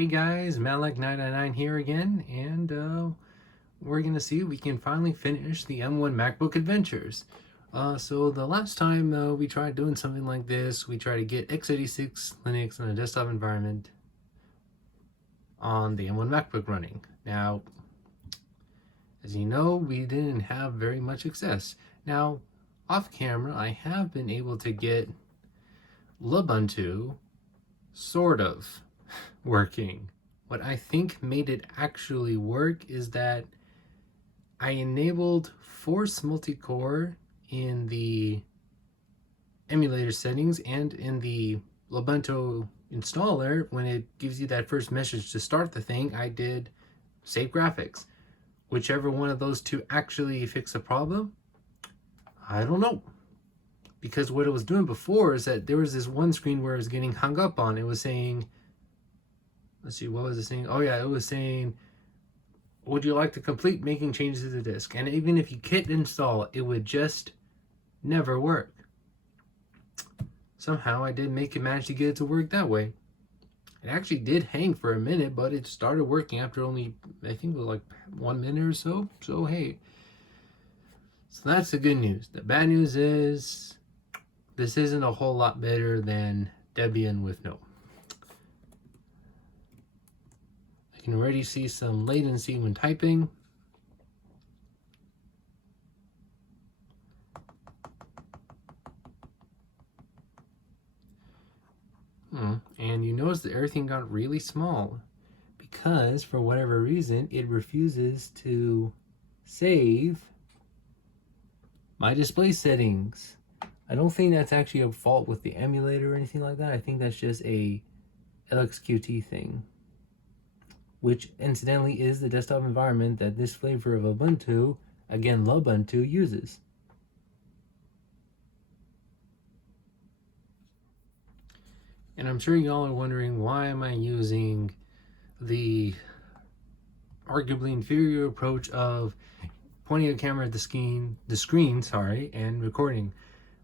Hey guys, Malek999 here again, and we're gonna see if we can finally finish the M1 MacBook adventures. So the last time we tried doing something like this, we tried to get x86 Linux in a desktop environment on the M1 MacBook running. Now, as you know, we didn't have very much success. Now, off camera, I have been able to get Lubuntu sort of working. What I think made it actually work is that I enabled Force Multicore in the emulator settings and in the Lubuntu installer. When it gives you that first message to start the thing, I did save graphics. Whichever one of those two actually fixed the problem, I don't know. Because what it was doing before is that there was this one screen where it was getting hung up on. It was saying, let's see, what was it saying? Oh yeah, it was saying, would you like to complete making changes to the disk? And even if you hit install, it would just never work. Somehow I did manage to get it to work that way. It actually did hang for a minute, but it started working after only, I think it was like 1 minute or so. So hey, so that's the good news. The bad news is this isn't a whole lot better than Debian with no. I can already see some latency when typing. And you notice that everything got really small because for whatever reason it refuses to save my display settings. I don't think that's actually a fault with the emulator or anything like that. I think that's just a LXQT thing, which incidentally is the desktop environment that this flavor of Ubuntu, again Lubuntu, uses. And I'm sure y'all are wondering, why am I using the arguably inferior approach of pointing a camera at the screen, and recording?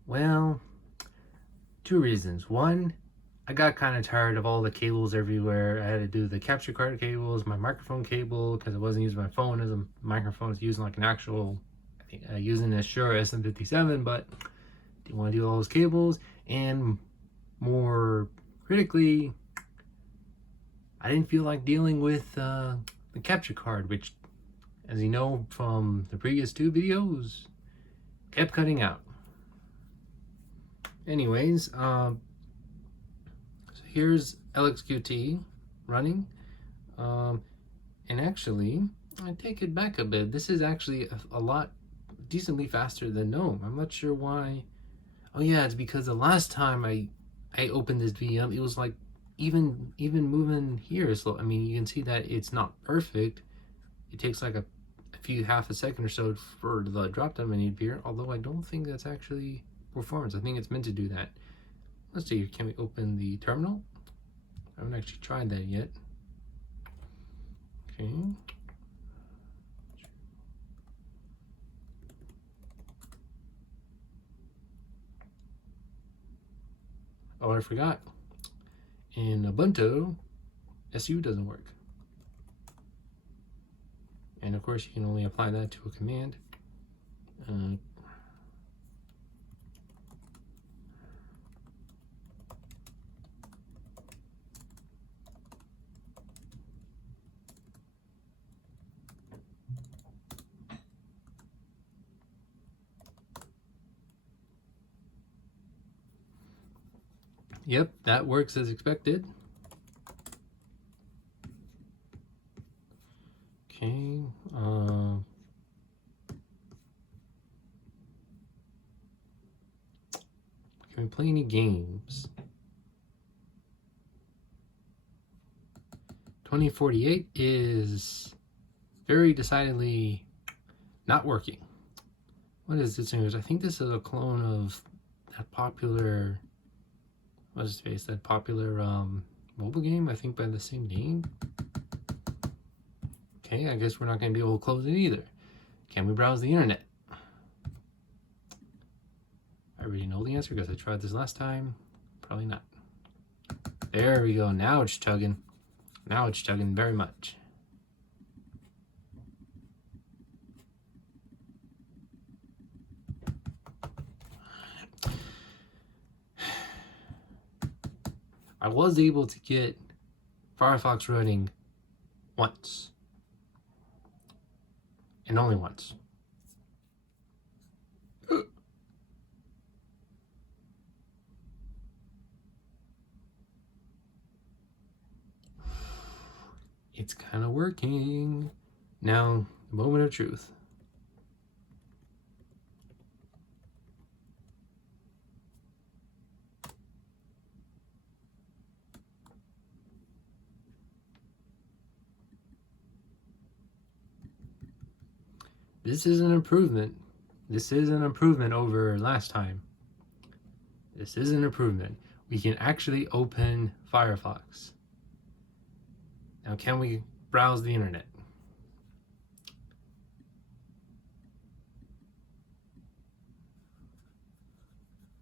Well, two reasons. One, I got kind of tired of all the cables everywhere. I had to do the capture card cables, my microphone cable, because I wasn't using my phone as a microphone. It's using like an actual, I think, using a Shure SM57, but didn't want to do all those cables. And more critically, I didn't feel like dealing with the capture card, which, as you know from the previous two videos, kept cutting out. Anyways, so here's LXQT running, and actually, I take it back a bit. This is actually a lot decently faster than GNOME. I'm not sure why. Oh yeah, it's because the last time I opened this VM, it was like even moving here is slow. I mean, you can see that it's not perfect. It takes like half a second or so for the drop down menu to appear, although I don't think that's actually performance. I think it's meant to do that. Let's see, can we open the terminal? I haven't actually tried that yet. Okay. Oh, I forgot. In Ubuntu, SU doesn't work. And of course, you can only apply that to a command. Yep, that works as expected. Okay. Can we play any games? 2048 is very decidedly not working. What is this news? I think this is a clone of that popular, what's his face, that popular mobile game, I think by the same name. Okay, I guess we're not going to be able to close it either. Can we browse the internet? I already know the answer because I tried this last time. Probably not. There we go. Now it's chugging. Now it's chugging very much. I was able to get Firefox running once. And only once. It's kind of working. Now, the moment of truth. This is an improvement. This is an improvement over last time. This is an improvement. We can actually open Firefox. Now, can we browse the internet?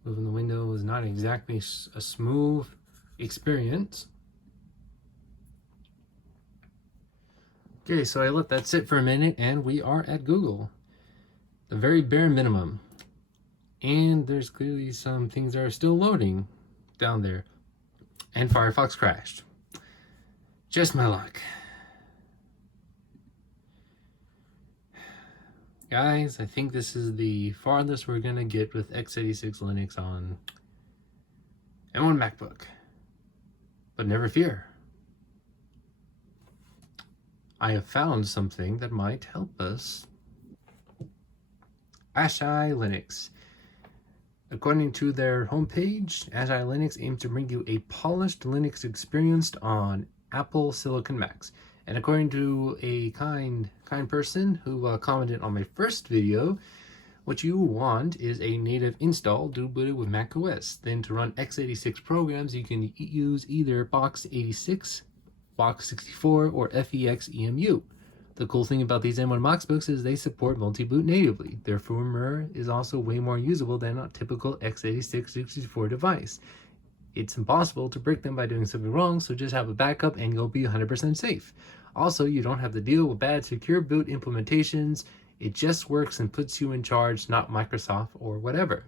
Moving the window is not exactly a smooth experience. Okay, so I let that sit for a minute and we are at Google. The very bare minimum. And there's clearly some things that are still loading down there. And Firefox crashed. Just my luck. Guys, I think this is the farthest we're gonna get with x86 Linux on M1 MacBook. But never fear. I have found something that might help us. ASHI Linux. According to their homepage, ASHI Linux aims to bring you a polished Linux experience on Apple Silicon Macs. And according to a kind person who commented on my first video, what you want is a native install booted with macOS. Then to run x86 programs, you can use either Box 86, Box 64, or FEX EMU. The cool thing about these M1 MacBooks is they support multi-boot natively. Their firmware is also way more usable than a typical x86 64 device. It's impossible to break them by doing something wrong, so just have a backup and you'll be 100% safe. Also, you don't have to deal with bad secure boot implementations. It just works and puts you in charge, not Microsoft or whatever.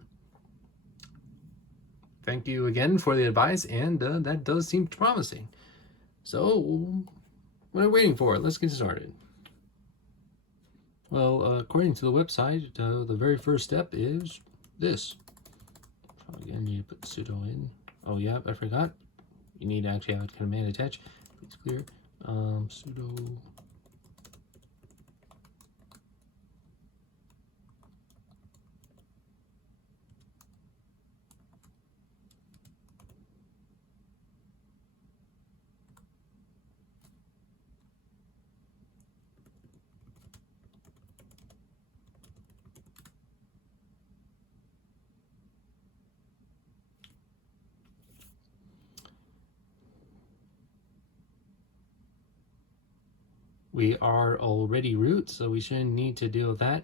Thank you again for the advice, and that does seem promising. So, what are we waiting for? Let's get started. Well, according to the website, the very first step is this. Again, you put sudo in. Oh yeah, I forgot. You need to actually have a command attached. It's clear. Sudo. We are already root, so we shouldn't need to deal with that.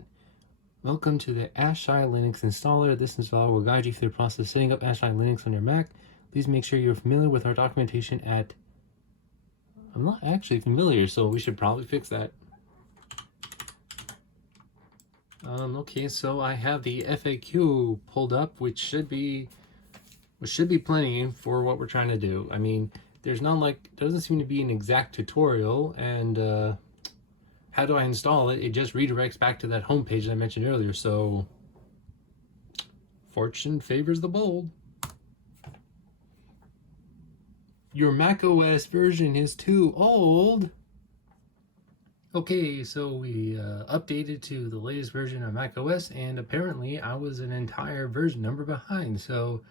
Welcome to the ASHI Linux installer. This installer will guide you through the process of setting up ASHI Linux on your Mac. Please make sure you're familiar with our documentation at... I'm not actually familiar, so we should probably fix that. Okay, so I have the FAQ pulled up, which should be plenty for what we're trying to do. I mean, there's not doesn't seem to be an exact tutorial, and how do I install it? It just redirects back to that home page that I mentioned earlier, so fortune favors the bold. Your macOS version is too old. Okay, so we updated to the latest version of macOS, and apparently I was an entire version number behind, so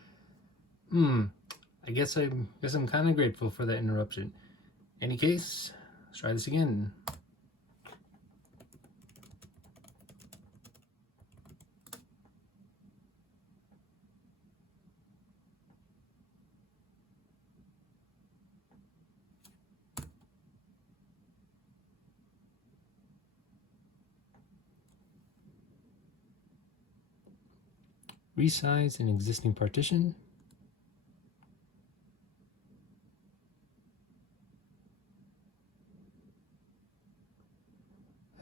I guess I'm kind of grateful for that interruption. Any case, let's try this again. Resize an existing partition.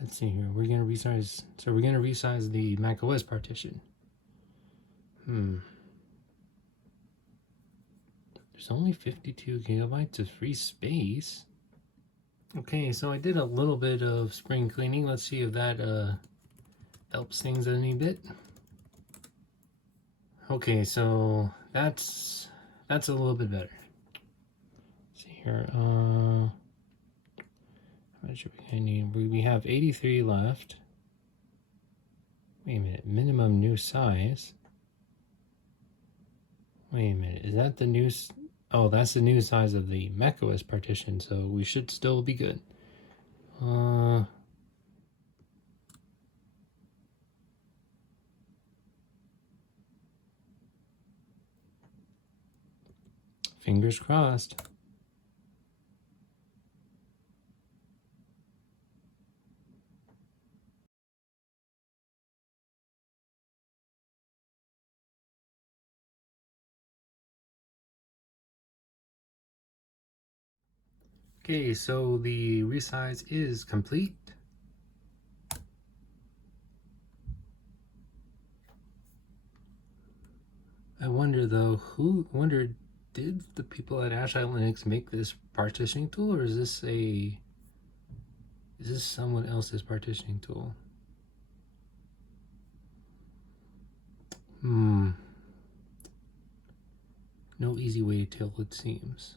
let's see here. We're gonna resize. So we're gonna resize the macOS partition. There's only 52 gigabytes of free space. Okay, so I did a little bit of spring cleaning. Let's see if that helps things any bit. Okay, so that's a little bit better. Let's see here. How much are we gonna need? We have 83 left. Wait a minute. Minimum new size. Wait a minute. Is that the new? Oh, that's the new size of the macOS partition. So we should still be good. Fingers crossed. Okay, so the resize is complete. I wonder though, did the people at Ash Linux make this partitioning tool, or is this someone else's partitioning tool? No easy way to tell, it seems.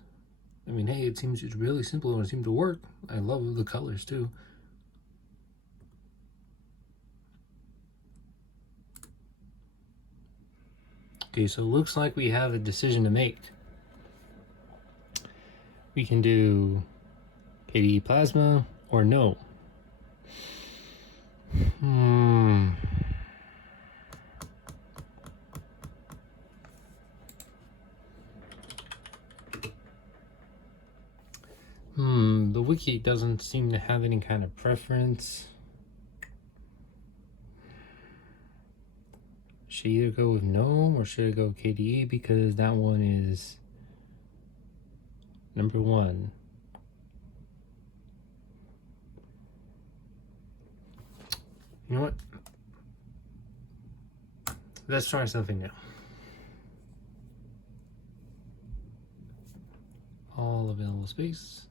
I mean, hey, it seems it's really simple and it seemed to work. I love the colors too. Okay, so it looks like we have a decision to make. We can do KDE Plasma or no. The wiki doesn't seem to have any kind of preference. Should I either go with GNOME or should I go KDE, because that one is number one. You know what? Let's try something new. All available space.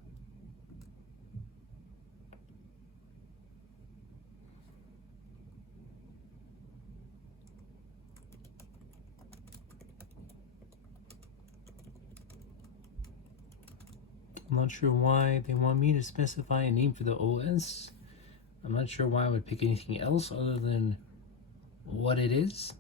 I'm not sure why they want me to specify a name for the OS. I'm not sure why I would pick anything else other than what it is.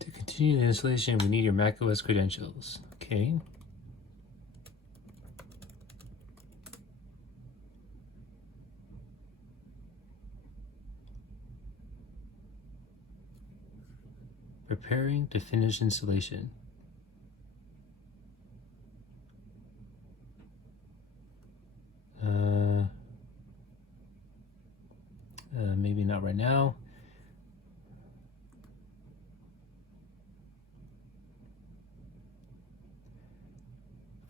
To continue the installation, we need your macOS credentials. Okay. Preparing to finish installation. Maybe not right now.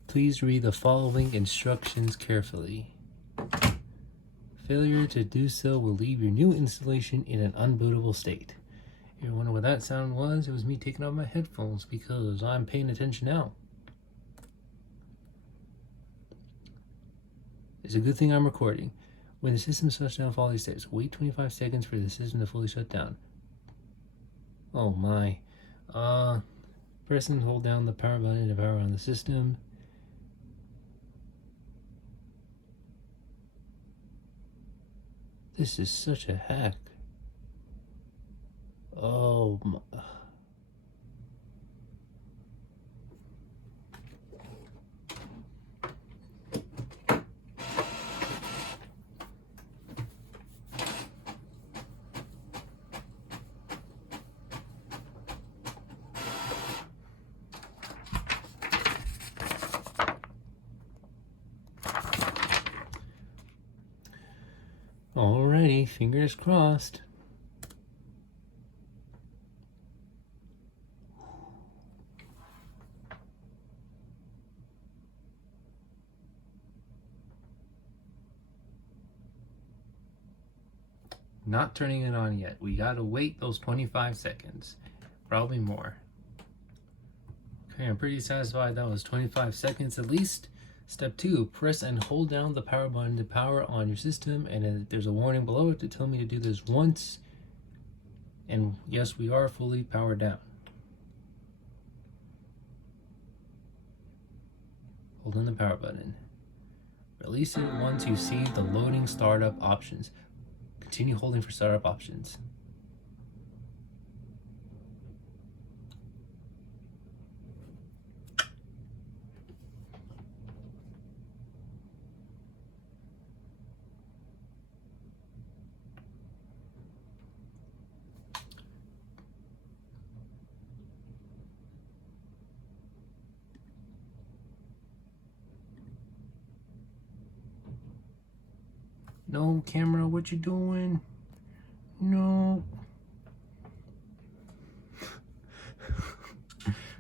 Please read the following instructions carefully. Failure to do so will leave your new installation in an unbootable state. You wonder what that sound was? It was me taking off my headphones because I'm paying attention now. It's a good thing I'm recording. When the system shuts down, follow these steps. Wait 25 seconds for the system to fully shut down. Oh my. Press and hold down the power button to power on the system. This is such a hack. Oh my. Okay, fingers crossed. Not turning it on yet. We gotta wait those 25 seconds. Probably more. Okay, I'm pretty satisfied that was 25 seconds at least. Step 2, press and hold down the power button to power on your system, and there's a warning below it to tell me to do this once. And yes, we are fully powered down. Hold in the power button. Release it once you see the loading startup options. Continue holding for startup options. No, camera, what you doing? No.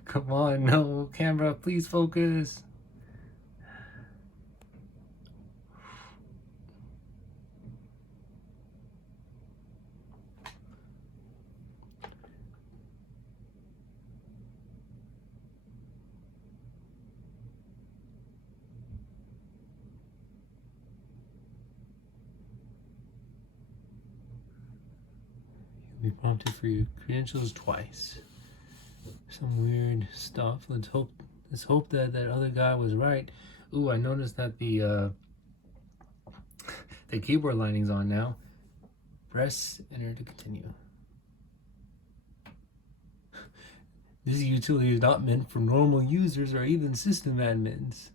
Come on, no, camera, please focus. You'll be prompted for your credentials twice. Some weird stuff. Let's hope that that other guy was right. Ooh, I noticed that the keyboard lining's on now. Press enter to continue. This utility is not meant for normal users or even system admins.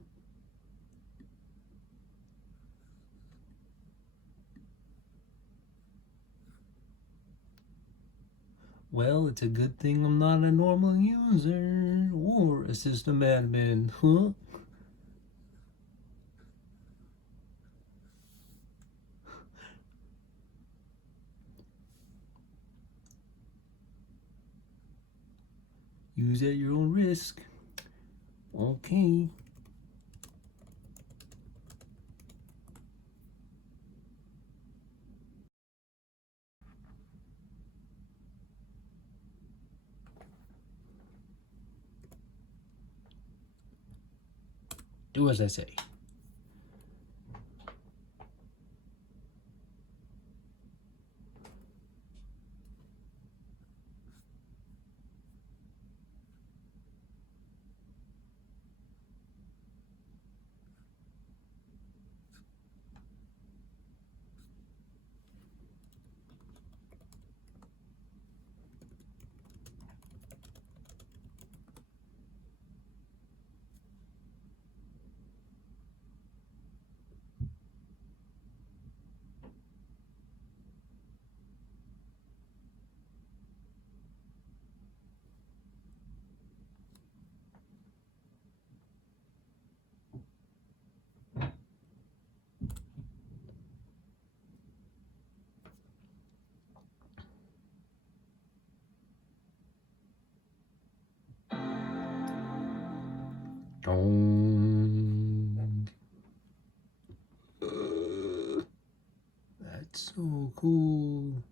Well, it's a good thing I'm not a normal user or a system admin, huh? Use at your own risk. Okay. Do as I say. Dong. That's so cool.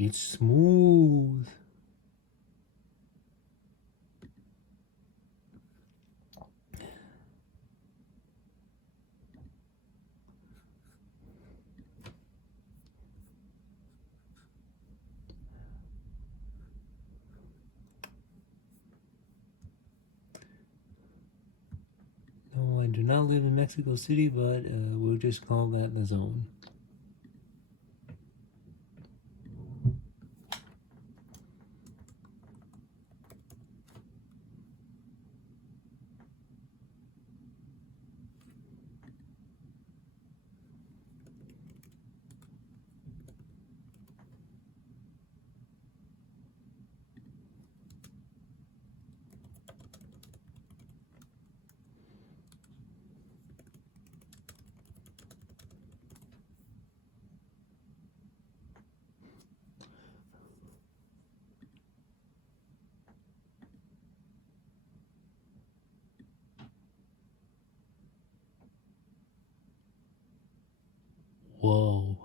It's smooth. No, I do not live in Mexico City, but we'll just call that the zone. Whoa.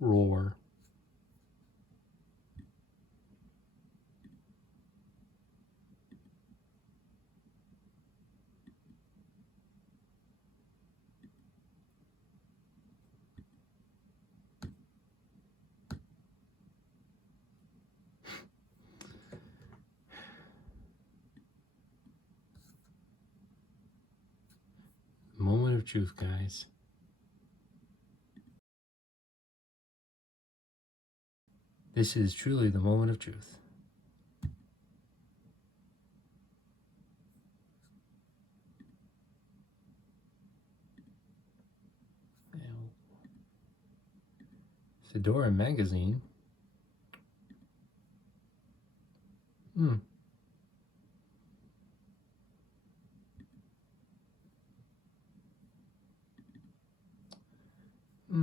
Roar. Moment of truth, guys. This is truly the moment of truth. Fedora magazine.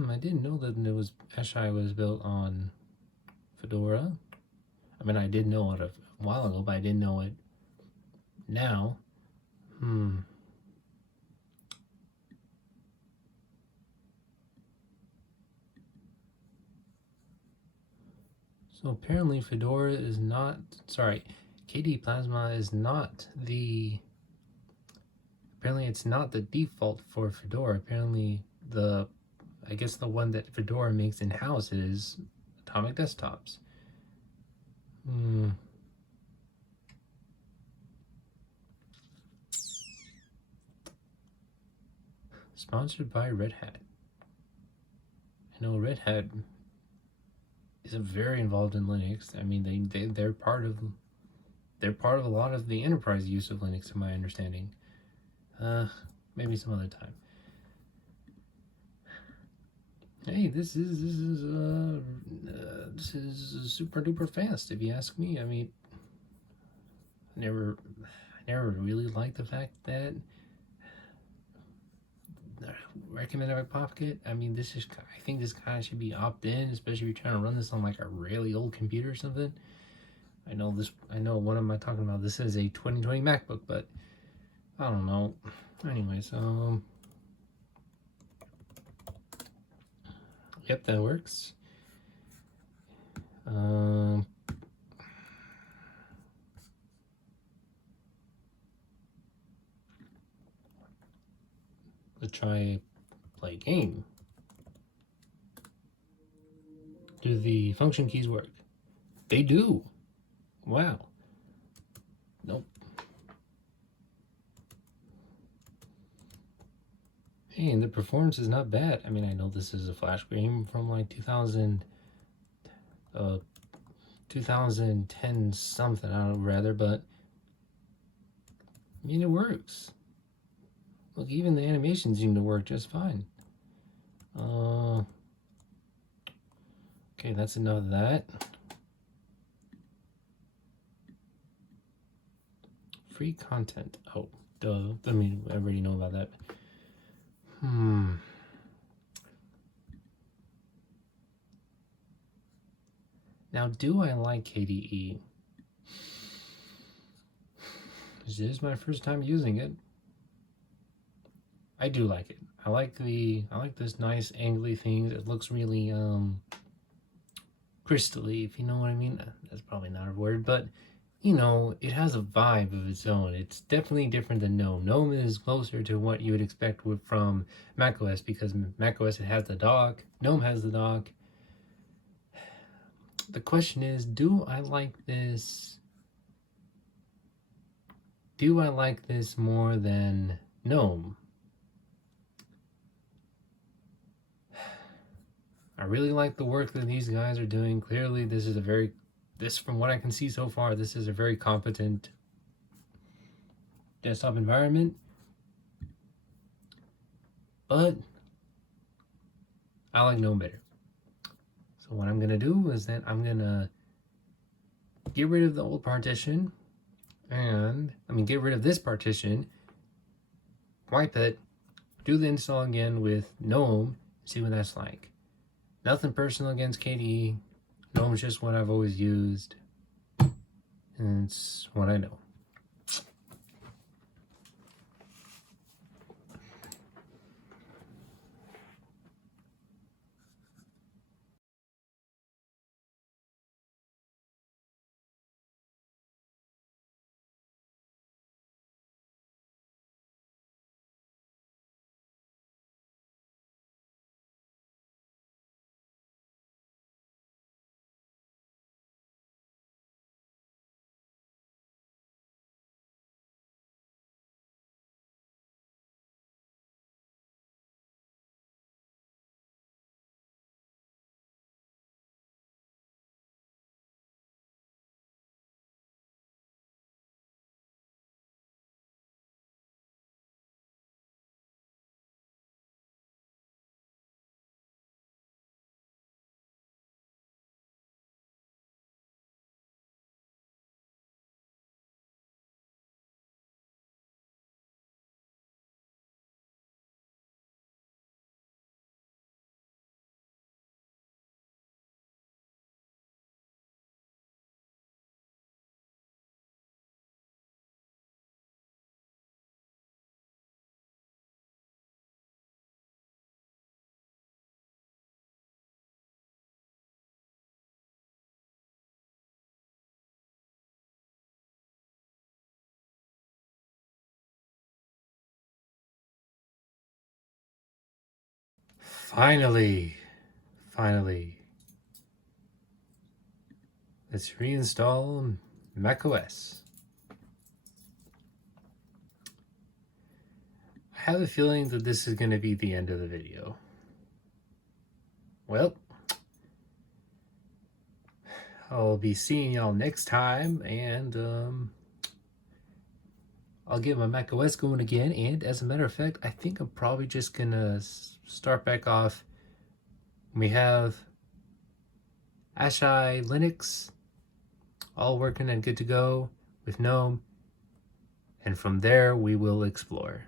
I didn't know that it was Ashai was built on Fedora. I mean, I did know it a while ago, but I didn't know it now. So apparently Fedora is not, sorry, KDE Plasma is not the, apparently it's not the default for Fedora. Apparently I guess the one that Fedora makes in-house is Atomic Desktops. Sponsored by Red Hat. I know Red Hat is very involved in Linux. I mean, they're part of a lot of the enterprise use of Linux, in my understanding. Maybe some other time. Hey, this is super duper fast, if you ask me. I mean, I never really liked the fact that recommended by Pocket. I mean, I think this kind of should be opt-in, especially if you're trying to run this on like a really old computer or something. I know what am I talking about? This is a 2020 MacBook, but I don't know. Anyways, yep, that works. Let's try play game. Do the function keys work? They do. Wow. Nope. Hey, and the performance is not bad. I mean, I know this is a Flash game from like 2010 something, I don't know, rather, but I mean, it works. Look, even the animations seem to work just fine. Okay, that's enough of that. Free content. Oh, duh. I mean, I already know about that. Now, do I like KDE? This is my first time using it. I do like it. I like this nice angly thing. It looks really crystally, if you know what I mean. That's probably not a word, but you know, it has a vibe of its own. It's definitely different than GNOME. GNOME is closer to what you would expect from macOS, because macOS, it has the dock. GNOME has the dock. The question is, do I like this? Do I like this more than GNOME? I really like the work that these guys are doing. Clearly, from what I can see so far, this is a very competent desktop environment. But I like GNOME better. So what I'm gonna do is that I'm gonna get rid of the old partition, and get rid of this partition, wipe it, do the install again with GNOME, see what that's like. Nothing personal against KDE. GNOME's just what I've always used, and it's what I know. Finally, let's reinstall macOS. I have a feeling that this is going to be the end of the video. Well, I'll be seeing y'all next time, and I'll get my macOS going again. And as a matter of fact, I think I'm probably just gonna start back off. We have Ashai Linux all working and good to go with GNOME, and from there we will explore.